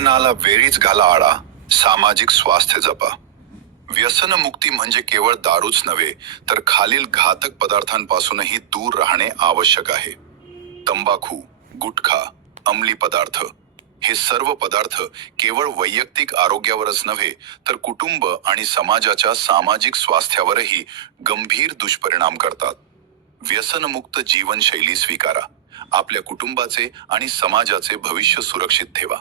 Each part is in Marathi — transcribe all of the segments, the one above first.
व्यसनाला वेळीच घाला आळा, सामाजिक स्वास्थ्य जपा. व्यसनमुक्ती म्हणजे केवळ दारूच नव्हे, तर खालील घातक पदार्थांपासूनही दूर राहणे आवश्यक आहे. तंबाखू, गुटखा, अंमली पदार्थ हे सर्व पदार्थ केवळ वैयक्तिक आरोग्यावरच नव्हे, तर कुटुंब आणि समाजाच्या सामाजिक स्वास्थ्यावरही गंभीर दुष्परिणाम करतात. व्यसनमुक्त जीवनशैली स्वीकारा. आपल्या कुटुंबाचे आणि समाजाचे भविष्य सुरक्षित ठेवा.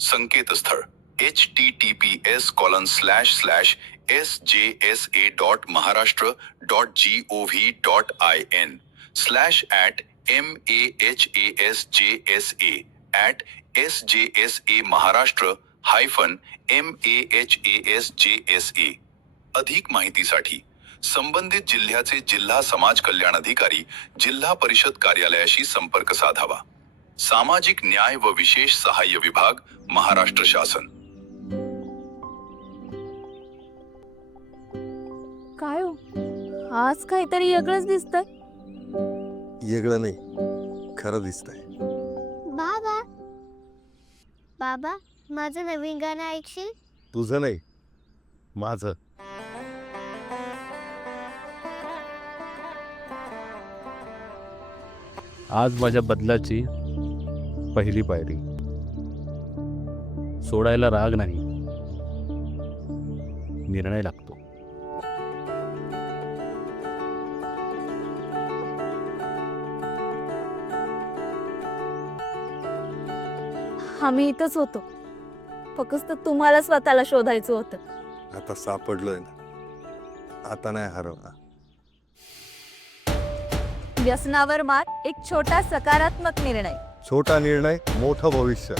संकेतस्थळ https://sjsa.maharaष्ट्र.gov.in/mahastra-mahastra. अधिक माहितीसाठी संबंधित जिल्ह्याचे जिल्हा समाज कल्याण अधिकारी, जिल्हा परिषद कार्यालयाशी संपर्क साधावा. सामाजिक न्याय व विशेष सहाय्य विभाग, महाराष्ट्र शासन. काय हो, आज काहीतरी वेगळंच दिसतंय. वेगळं नाही, खरं दिसतंय. बाबा बाबा माझं नवीन गाणं ऐकशील? तुझं नाही, माझं. आज माझ्या बदलाची पहिली पायरी. सोडायला राग नाही, निर्णय लागतो. आम्ही इथंच होतो, फक्त तुम्हाला स्वतःला शोधायचं होतं. आता सापडलोय ना, आता नाही हरवणार. व्यसनावर मात, एक छोटा सकारात्मक निर्णय. छोटा निर्णय, मोठं भविष्य.